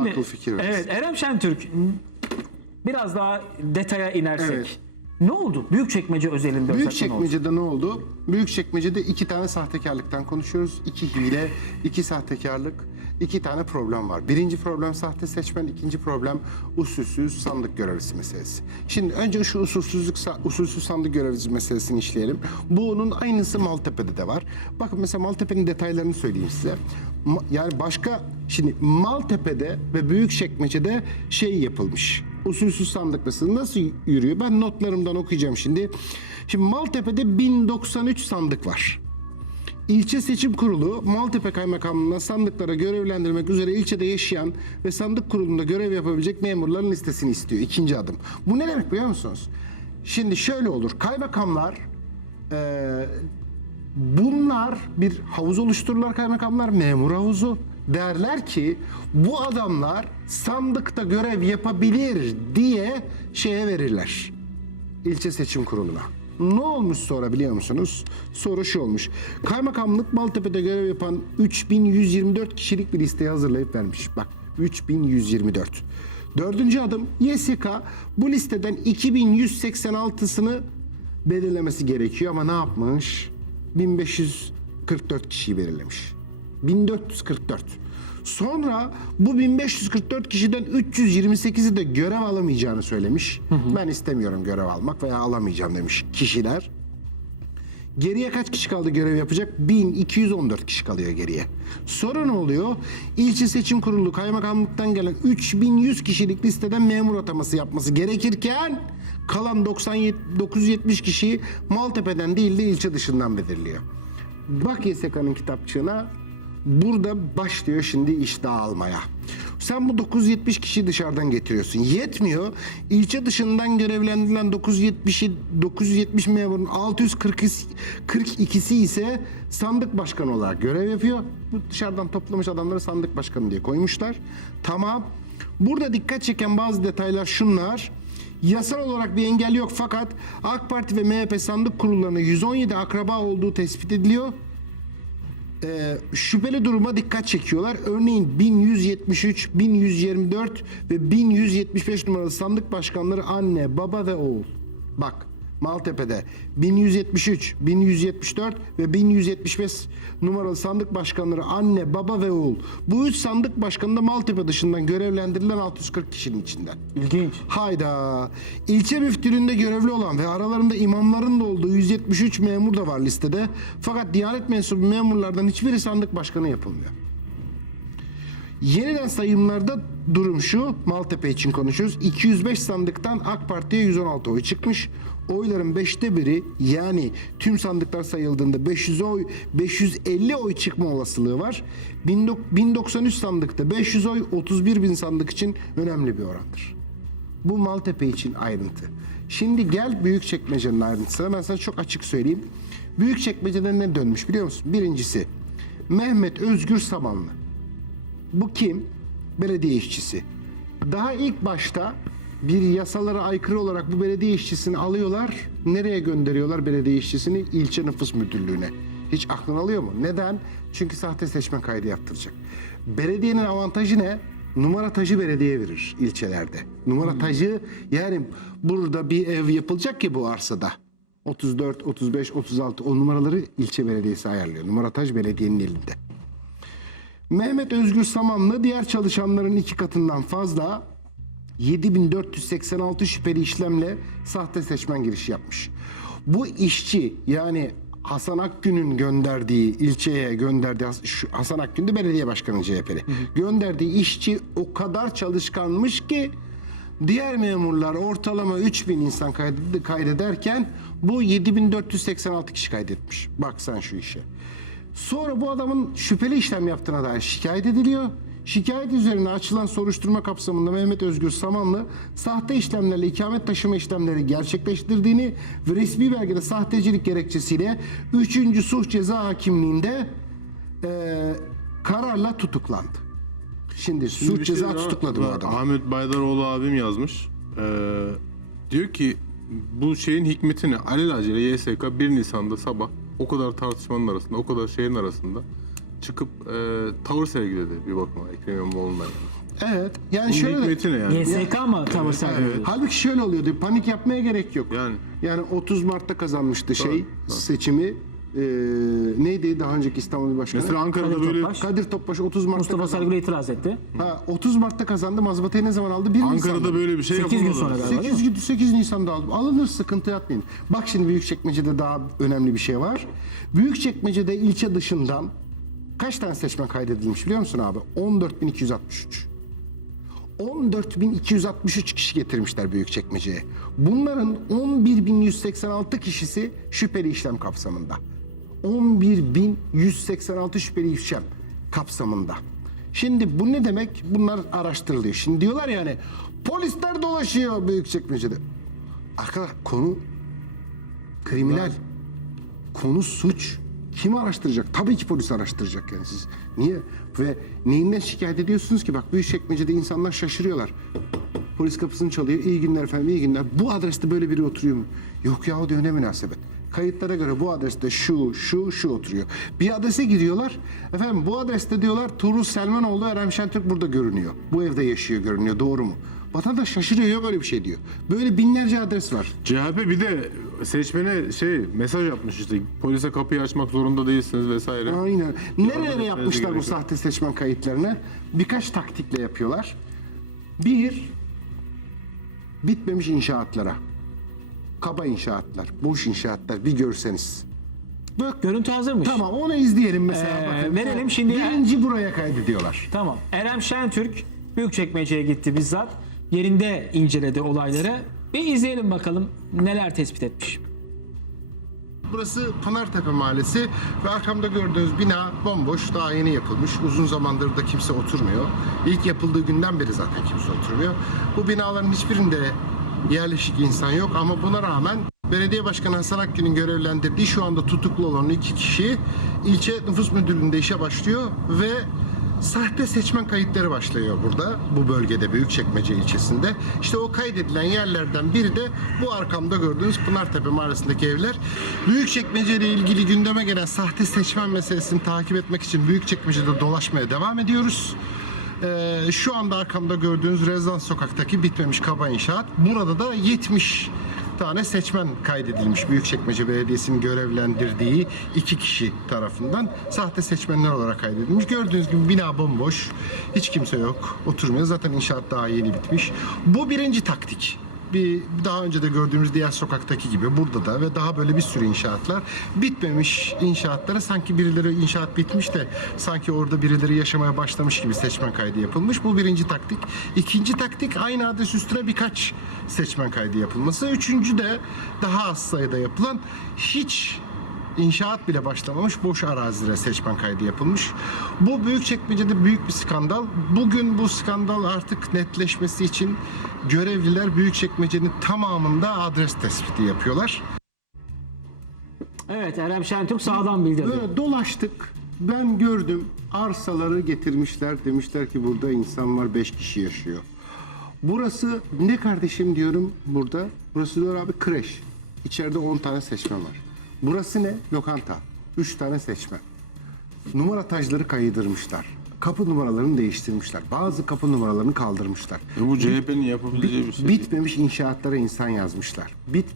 akıl fikir versin. Evet Erem Şentürk biraz daha detaya inersek. Evet. Ne oldu? Büyükçekmece özelinde özellikle ne oldu? Büyükçekmece'de ne oldu? Büyükçekmece'de iki tane sahtekarlıktan konuşuyoruz. İki hile, iki sahtekarlık, iki tane problem var. Birinci problem sahte seçmen, ikinci problem usulsüz sandık görevlisi meselesi. Şimdi önce şu usulsüzlük, usulsüz sandık görevlisi meselesini işleyelim. Bunun aynısı Maltepe'de de var. Bakın mesela Maltepe'nin detaylarını söyleyeyim size. Yani başka, şimdi Maltepe'de ve Büyükçekmece'de şey yapılmış. Usulsüz sandık meselesi nasıl yürüyor? Ben notlarımdan okuyacağım şimdi. Şimdi Maltepe'de 1093 sandık var. İlçe Seçim Kurulu Maltepe Kaymakamlığı'na sandıklara görevlendirmek üzere ilçede yaşayan ve sandık kurulunda görev yapabilecek memurların listesini istiyor. İkinci adım. Bu ne demek biliyor musunuz? Şimdi şöyle olur. Kaymakamlar eee, bunlar bir havuz oluştururlar kaymakamlar, memur havuzu. Derler ki bu adamlar sandıkta görev yapabilir diye şeye verirler ilçe seçim kuruluna. Ne olmuş sonra biliyor musunuz? Soru şu olmuş. Kaymakamlık Maltepe'de görev yapan 3124 kişilik bir listeyi hazırlayıp vermiş. Bak 3124. Dördüncü adım YSK bu listeden 2186'sını belirlemesi gerekiyor ama ne yapmış? 1544 kişiyi belirlemiş. 1444. Sonra bu 1544 kişiden 328'i de görev alamayacağını söylemiş. Ben istemiyorum görev almak veya alamayacağım demiş kişiler. Geriye kaç kişi kaldı görev yapacak? 1214 kişi kalıyor geriye. Sonra ne oluyor? İlçe Seçim Kurulu kaymakamlıktan gelen 3100 kişilik listeden memur ataması yapması gerekirken kalan 97 970 kişiyi Maltepe'den değil de ilçe dışından belirliyor. Bak YSK'nın kitapçığına burada başlıyor şimdi iş dağılmaya. Sen bu 970 kişiyi dışarıdan getiriyorsun. Yetmiyor. İlçe dışından görevlendirilen 970'i 970 memurun 642'si ise sandık başkanı olarak görev yapıyor. Bu dışarıdan toplamış adamları sandık başkanı diye koymuşlar. Tamam. Burada dikkat çeken bazı detaylar şunlar. Yasal olarak bir engel yok fakat AK Parti ve MHP sandık kurullarına 117 akraba olduğu tespit ediliyor e, şüpheli duruma dikkat çekiyorlar. Örneğin 1173, 1124 ve 1175 numaralı sandık başkanları anne, baba ve oğul. Bak Maltepe'de 1173, 1174 ve 1175 numaralı sandık başkanları anne, baba ve oğul. Bu üç sandık başkanı da Maltepe dışından görevlendirilen 640 kişinin içinden. İlginç. Hayda. İlçe müftülüğünde görevli olan ve aralarında imamların da olduğu 173 memur da var listede. Fakat Diyanet mensubu memurlardan hiçbiri sandık başkanı yapılmıyor. Yeniden sayımlarda durum şu, Maltepe için konuşuyoruz. 205 sandıktan AK Parti'ye 116 oy çıkmış. Oyların beşte biri yani tüm sandıklar sayıldığında 500 oy 550 oy çıkma olasılığı var. 1093 sandıkta 500 oy 31 bin sandık için önemli bir orandır. Bu Maltepe için ayrıntı. Şimdi gel Büyükçekmece'nin ayrıntısına. Ben sana çok açık söyleyeyim. Büyükçekmece'den ne dönmüş biliyor musun? Birincisi Mehmet Özgür Samanlı. Bu kim? Belediye işçisi. Daha ilk başta bir yasalara aykırı olarak bu belediye işçisini alıyorlar. Nereye gönderiyorlar belediye işçisini? İlçe nüfus müdürlüğüne. Hiç aklın alıyor mu? Neden? Çünkü sahte seçmen kaydı yaptıracak. Belediyenin avantajı ne? Numara tacı belediye verir ilçelerde. Numara tacı yani burada bir ev yapılacak ki bu arsada. 34, 35, 36 o numaraları ilçe belediyesi ayarlıyor. Numara tac belediyenin elinde. Mehmet Özgür Samanlı diğer çalışanların iki katından fazla 7486 şüpheli işlemle sahte seçmen girişi yapmış. Bu işçi yani Hasan Akgün'ün gönderdiği ilçeye gönderdiği Hasan Akgün de belediye başkanı CHP'li. Gönderdiği işçi o kadar çalışkanmış ki diğer memurlar ortalama 3000 insan kayded- kaydederken bu 7486 kişi kaydetmiş. Bak sen şu işe. Sonra bu adamın şüpheli işlem yaptığına dair şikayet ediliyor. Şikayet üzerine açılan soruşturma kapsamında Mehmet Özgür Samanlı sahte işlemlerle ikamet taşıma işlemleri gerçekleştirdiğini ve resmi belgede sahtecilik gerekçesiyle 3. Suç Ceza Hakimliği'nde eee, kararla tutuklandı. Şimdi Şimdi suç şey ceza daha tutukladı bu adamı. Ahmet Baydaroğlu abim yazmış. Ee, diyor ki bu şeyin hikmetini alelacele YSK 1 Nisan'da sabah o kadar tartışmanın arasında, o kadar şeyin arasında çıkıp e, tavır sergiledi bir bakıma Ekrem İmamoğlu'na. Evet. Yani Bunun şöyle hikmeti ne yani? YSK mı tavır sergiledi? Halbuki şöyle oluyordu. Panik yapmaya gerek yok. Yani. Yani 30 Mart'ta kazanmıştı şey tabii. seçimi. Ee, neydi daha önceki İstanbul Başkanı? Mesela Ankara'da Kadir böyle Topbaş. Kadir Topbaş 30 Mart'ta Mustafa kazandı. İtiraz etti. Ha, 30 Mart'ta kazandı. Mazbatayı ne zaman aldı? 1 Ankara'da Nisan'da. böyle bir şey 8 gün yapılmadı. sonra galiba. değil mi? 8, gün- 8 Nisan'da aldım. Alınır sıkıntı yapmayın. Bak şimdi Büyükçekmece'de daha önemli bir şey var. Büyükçekmece'de ilçe dışından kaç tane seçmen kaydedilmiş biliyor musun abi? 14.263. 14.263 kişi getirmişler Büyükçekmece'ye. Bunların 11.186 kişisi şüpheli işlem kapsamında. 11.186 şüpheli işlem kapsamında. Şimdi bu ne demek? Bunlar araştırılıyor. Şimdi diyorlar yani polisler dolaşıyor Büyükçekmece'de. Arkadaş konu kriminal. Konu suç. Kim araştıracak? Tabii ki polis araştıracak yani siz. Niye? Ve neyinden şikayet ediyorsunuz ki? Bak Büyükçekmece'de insanlar şaşırıyorlar. Polis kapısını çalıyor. İyi günler efendim, iyi günler. Bu adreste böyle biri oturuyor mu? Yok ya diyor ne münasebet. Kayıtlara göre bu adreste şu, şu, şu oturuyor. Bir adrese giriyorlar. Efendim bu adreste diyorlar Tuğrul Selmanoğlu Erem Şentürk burada görünüyor. Bu evde yaşıyor görünüyor. Doğru mu? Vatandaş şaşırıyor yok öyle bir şey diyor. Böyle binlerce adres var. CHP bir de seçmene şey mesaj yapmış işte polise kapıyı açmak zorunda değilsiniz vesaire. Aynen. Nerelere yapmışlar bu sahte seçmen kayıtlarını? Birkaç taktikle yapıyorlar. Bir, bitmemiş inşaatlara. Kaba inşaatlar, boş inşaatlar bir görseniz. Bak, Görüntü hazırmış. tamam onu izleyelim mesela. Ee, bakın. verelim şimdi- Birinci buraya kaydediyorlar. Tamam. Erem Şentürk Büyükçekmece'ye gitti bizzat. Yerinde inceledi olayları. Bir izleyelim bakalım neler tespit etmiş. Burası Pınartepe Mahallesi ve arkamda gördüğünüz bina bomboş, daha yeni yapılmış. Uzun zamandır da kimse oturmuyor. İlk yapıldığı günden beri zaten kimse oturmuyor. Bu binaların hiçbirinde yerleşik insan yok ama buna rağmen Belediye Başkanı Hasan Akgün'ün görevlendirdiği şu anda tutuklu olan iki kişi ilçe nüfus müdürlüğünde işe başlıyor ve sahte seçmen kayıtları başlıyor burada bu bölgede Büyükçekmece ilçesinde. İşte o kaydedilen yerlerden biri de bu arkamda gördüğünüz Pınartepe Mahallesi'ndeki evler. Büyükçekmece ile ilgili gündeme gelen sahte seçmen meselesini takip etmek için Büyükçekmece'de dolaşmaya devam ediyoruz. Ee, şu anda arkamda gördüğünüz Rezidans Sokak'taki bitmemiş kaba inşaat. Burada da 70 tane seçmen kaydedilmiş Büyükçekmece Belediyesi'nin görevlendirdiği iki kişi tarafından sahte seçmenler olarak kaydedilmiş. Gördüğünüz gibi bina bomboş. Hiç kimse yok. Oturmuyor. Zaten inşaat daha yeni bitmiş. Bu birinci taktik bir daha önce de gördüğümüz diğer sokaktaki gibi burada da ve daha böyle bir sürü inşaatlar bitmemiş inşaatlara sanki birileri inşaat bitmiş de sanki orada birileri yaşamaya başlamış gibi seçmen kaydı yapılmış. Bu birinci taktik. İkinci taktik aynı adres üstüne birkaç seçmen kaydı yapılması. Üçüncü de daha az sayıda yapılan hiç İnşaat bile başlamamış boş arazilere seçmen kaydı yapılmış. Bu Büyükçekmece'de büyük bir skandal. Bugün bu skandal artık netleşmesi için görevliler Büyükçekmece'nin tamamında adres tespiti yapıyorlar. Evet Erem Şentürk sağdan bildirdi. Böyle dolaştık. Ben gördüm arsaları getirmişler. Demişler ki burada insan var 5 kişi yaşıyor. Burası ne kardeşim diyorum burada. Burası diyor abi kreş. İçeride 10 tane seçmen var. Burası ne? Lokanta. 3 tane seçmen. Numara tajları kaydırmışlar. Kapı numaralarını değiştirmişler. Bazı kapı numaralarını kaldırmışlar. E bu CHP'nin yapabileceği bir şey. Bitmemiş inşaatlara insan yazmışlar. Bit,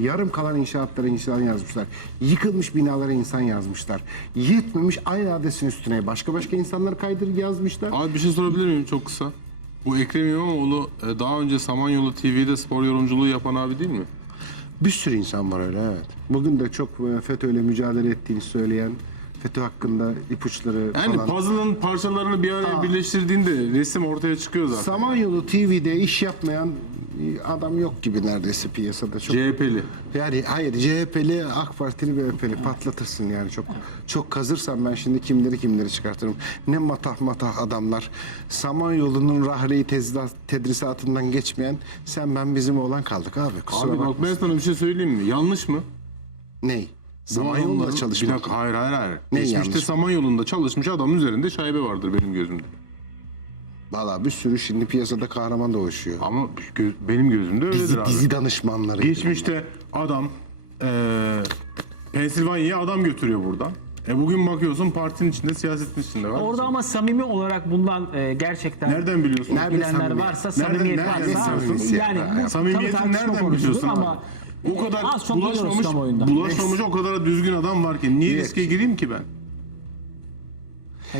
yarım kalan inşaatlara insan yazmışlar. Yıkılmış binalara insan yazmışlar. Yetmemiş aynı adresin üstüne başka başka insanlar kaydır yazmışlar. Abi bir şey sorabilir miyim çok kısa? Bu Ekrem İmamoğlu e, daha önce Samanyolu TV'de spor yorumculuğu yapan abi değil mi? Bir sürü insan var öyle evet. Bugün de çok e, FETÖ'yle mücadele ettiğini söyleyen, FETÖ hakkında ipuçları Yani falan. puzzle'ın parçalarını bir araya birleştirdiğinde resim ortaya çıkıyor zaten. Samanyolu TV'de iş yapmayan adam yok gibi neredeyse piyasada. Çok CHP'li. Yani hayır CHP'li, AK Partili, MHP'li patlatırsın yani çok çok kazırsam ben şimdi kimleri kimleri çıkartırım. Ne matah matah adamlar. Samanyolu'nun rahleyi tezda- tedrisatından geçmeyen sen ben bizim olan kaldık abi. Kusura Abi bak. bak ben sana bir şey söyleyeyim mi? Yanlış mı? Ney? Samanyolu'nda çalışmak. Bir dakika hayır hayır hayır. Ne Geçmişte yanlış? Samanyolu'nda çalışmış adamın üzerinde şaibe vardır benim gözümde. Valla bir sürü şimdi piyasada kahraman dolaşıyor. Ama gö- benim gözümde öyledir Dizi, abi. dizi danışmanları. Geçmişte adam eee Pensilvanya'ya adam götürüyor buradan. E bugün bakıyorsun partinin içinde, siyasetin içinde var. Orada ama samimi olarak bundan e, gerçekten Nereden biliyorsun? Nerede bilenler samimi? varsa Nereden- samimiyet nereden varsa samimiyeti yani ya? bu tabii Samimiyeti tartışma nereden biliyorsun ama abi? O kadar az çok biliyoruz bulaşmamış, kamuoyunda. bulaşmamış o kadar düzgün adam varken niye Niye? riske gireyim ki ben?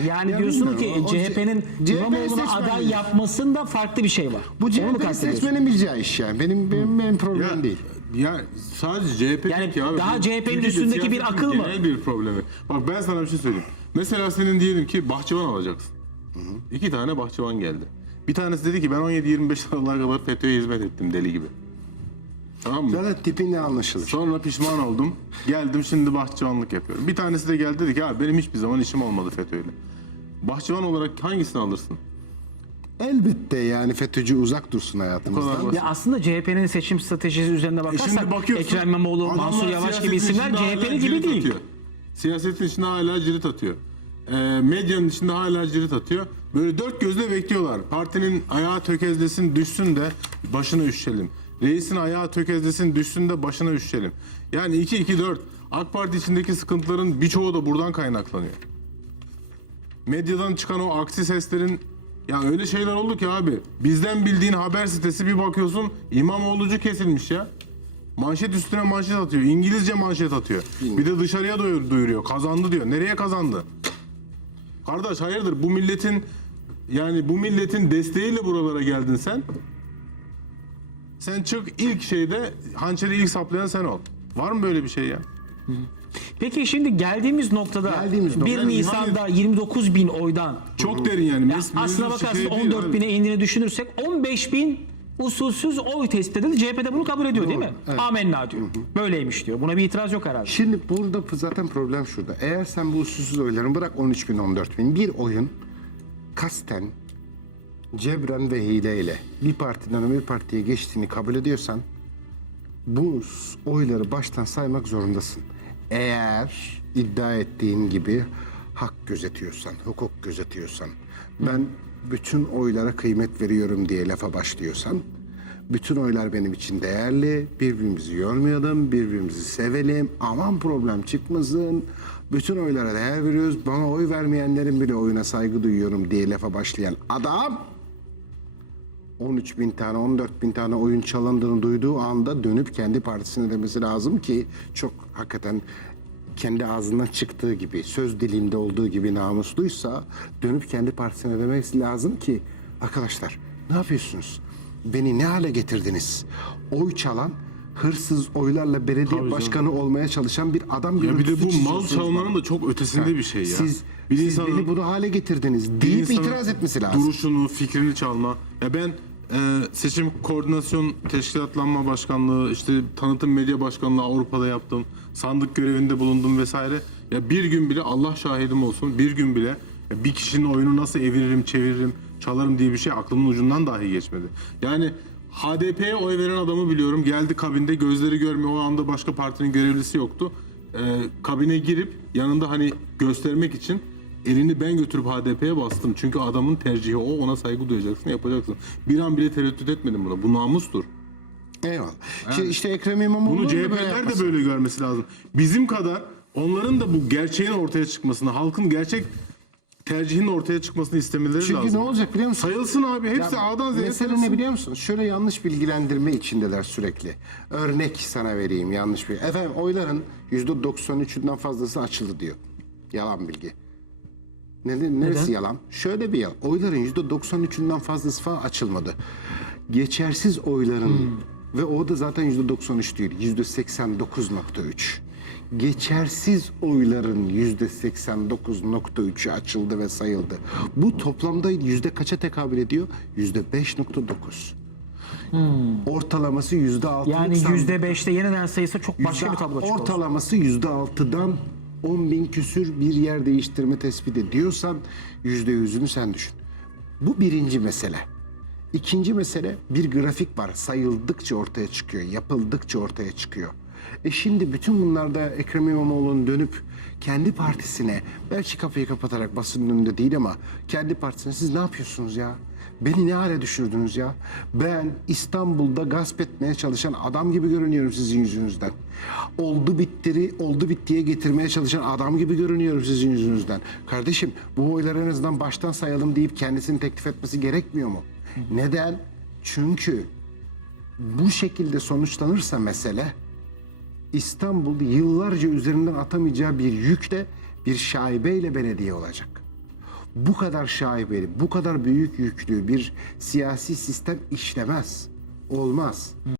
Yani Ya diyorsun ki bilmiyorum, o CHP'nin CHP aday ya. yapmasında farklı bir şey var. Bu Onu mu CHP kastediyorsun? seçmenin bileceği iş yani. Benim benim, benim problem Ya, değil. ya sadece CHP Yani değil ki abi. daha Bu CHP'nin Türkiye'de üstündeki bir siyasetin akıl mı? Genel bir problemi. Bak ben sana bir şey söyleyeyim. Mesela senin diyelim ki bahçıvan alacaksın. İki tane bahçıvan geldi. Bir tanesi dedi ki ben 17-25 yıllar kadar FETÖ'ye hizmet ettim deli gibi. Tamam mı? Zaten tipinle anlaşılır. Sonra pişman oldum. Geldim şimdi bahçıvanlık yapıyorum. Bir tanesi de geldi dedi ki abi benim hiçbir zaman işim olmadı FETÖ'yle. Bahçıvan olarak hangisini alırsın? Elbette yani FETÖ'cü uzak dursun Bu hayatımızdan. kadar. Ya aslında CHP'nin seçim stratejisi üzerine E bakarsak şimdi bakıyorsun. Ekrem İmamoğlu, adamlar Mansur Yavaş gibi siyasetin isimler içinde hala CHP'li gibi cirit değil. atıyor. Siyasetin içinde hala cirit atıyor. Ee, medyanın içinde hala cirit atıyor. Böyle dört gözle bekliyorlar. Partinin ayağı tökezlesin düşsün de başına üşüşelim. Reisin ayağı tökezlesin düşsün de başına üşüşelim. Yani 2-2-4. AK Parti içindeki sıkıntıların birçoğu da buradan kaynaklanıyor. Medyadan çıkan o aksi seslerin ya öyle şeyler oldu ki abi. Bizden bildiğin haber sitesi bir bakıyorsun İmamoğlu'cu kesilmiş ya. Manşet üstüne manşet atıyor. İngilizce manşet atıyor. Bir de dışarıya duyur- duyuruyor. Kazandı diyor. Nereye kazandı? Kardeş hayırdır bu milletin yani bu milletin desteğiyle buralara geldin sen. Sen çık ilk şeyde hançeri ilk saplayan sen ol. Var mı böyle bir şey ya? Peki şimdi geldiğimiz noktada Geldiğimiz nokta- 1 Yani Nisan'da 29 bin oydan Çok derin yani. ya Mes- aslına mevzu bakarsın şey değil 14 abi. bine indiğini düşünürsek 15 bin usulsüz oy tespit edildi. CHP'de bunu kabul ediyor değil mi? Amenna diyor. Böyleymiş diyor. Buna bir itiraz yok herhalde. Şimdi burada zaten problem şurada. Eğer sen bu usulsüz oyların bırak 13 bin 14 bin bir oyun kasten cebren ve hileyle bir partiden öbür partiye geçtiğini kabul ediyorsan bu oyları baştan saymak zorundasın. Eğer iddia ettiğin gibi hak gözetiyorsan, hukuk gözetiyorsan, ben bütün oylara kıymet veriyorum diye lafa başlıyorsan, bütün oylar benim için değerli, birbirimizi yormayalım, birbirimizi sevelim, aman problem çıkmasın, bütün oylara değer veriyoruz, bana oy vermeyenlerin bile oyuna saygı duyuyorum diye lafa başlayan adam, 13 bin tane, 14 bin tane oyun çalındığını duyduğu anda dönüp kendi partisine demesi lazım ki çok hakikaten kendi ağzından çıktığı gibi, söz dilinde olduğu gibi namusluysa dönüp kendi partisine demesi lazım ki arkadaşlar ne yapıyorsunuz? Beni ne hale getirdiniz? Oy çalan, hırsız oylarla belediye Tabii başkanı olmaya çalışan bir adam Ya bir de bu mal çalmanın bana. da çok ötesinde bir şey ya. Siz, bir siz insanın- beni bu hale getirdiniz deyip itiraz etmesi lazım. Duruşunu, fikrini çalma. Ya ben e, seçim koordinasyon teşkilatlanma başkanlığı, işte tanıtım medya başkanlığı Avrupa'da yaptım. Sandık görevinde bulundum vesaire. Ya bir gün bile Allah şahidim olsun bir gün bile ya bir kişinin oyunu nasıl eviririm, çeviririm, çalarım diye bir şey aklımın ucundan dahi geçmedi. Yani HDP'ye oy veren adamı biliyorum. Geldi kabinde gözleri görmüyor. O anda başka partinin görevlisi yoktu. E, kabine girip yanında hani göstermek için elini ben götürüp HDP'ye bastım. Çünkü adamın tercihi o. Ona saygı duyacaksın, yapacaksın. Bir an bile tereddüt etmedim buna. Bu namustur. Eyvallah. İşte, işte Ekrem İmamoğlu Bunu CHP'ler de böyle görmesi lazım. Bizim kadar onların da bu gerçeğin ortaya çıkmasını, halkın gerçek tercihinin ortaya çıkmasını istemeleri Çünkü lazım. ne olacak biliyor musun? Sayılsın abi. Hepsi Ya, A'dan Z'ye Mesele ne biliyor musun? Şöyle yanlış bilgilendirme içindeler sürekli. Örnek sana vereyim yanlış bir. Efendim oyların %93'ünden fazlası açıldı diyor. Yalan bilgi. Neden, neresi yalan? Şöyle bir yalan. Oyların %93'ünden fazlası falan açılmadı. Geçersiz oyların ve o da zaten %93 değil. %89.3. Geçersiz oyların %89.3'ü açıldı ve sayıldı. Bu toplamda yüzde kaça tekabül ediyor? %5.9. Ortalaması %6'lık Yani sandık. %5'te yeniden sayısı çok başka Yüzde- bir tablo çıkıyor. Ortalaması yüzde altıdan 10 bin küsür bir yer değiştirme tespit ediyorsan yüzde yüzünü sen düşün. Bu birinci mesele. İkinci mesele bir grafik var. Sayıldıkça ortaya çıkıyor. Yapıldıkça ortaya çıkıyor. E şimdi bütün bunlarda Ekrem İmamoğlu'nun dönüp kendi partisine belki kafayı kapatarak basının önünde değil ama kendi partisine siz ne yapıyorsunuz ya? Beni ne hale düşürdünüz ya? Ben İstanbul'da gasp etmeye çalışan adam gibi görünüyorum sizin yüzünüzden. Oldu bittiri, oldu bittiye getirmeye çalışan adam gibi görünüyorum sizin yüzünüzden. Kardeşim bu oyları en azından baştan sayalım deyip kendisini teklif etmesi gerekmiyor mu? Neden? Çünkü bu şekilde sonuçlanırsa mesele İstanbul yıllarca üzerinden atamayacağı bir yükle bir şaibeyle belediye olacak. Bu kadar şaibeli, bu kadar büyük yüklü bir siyasi sistem işlemez. Olmaz.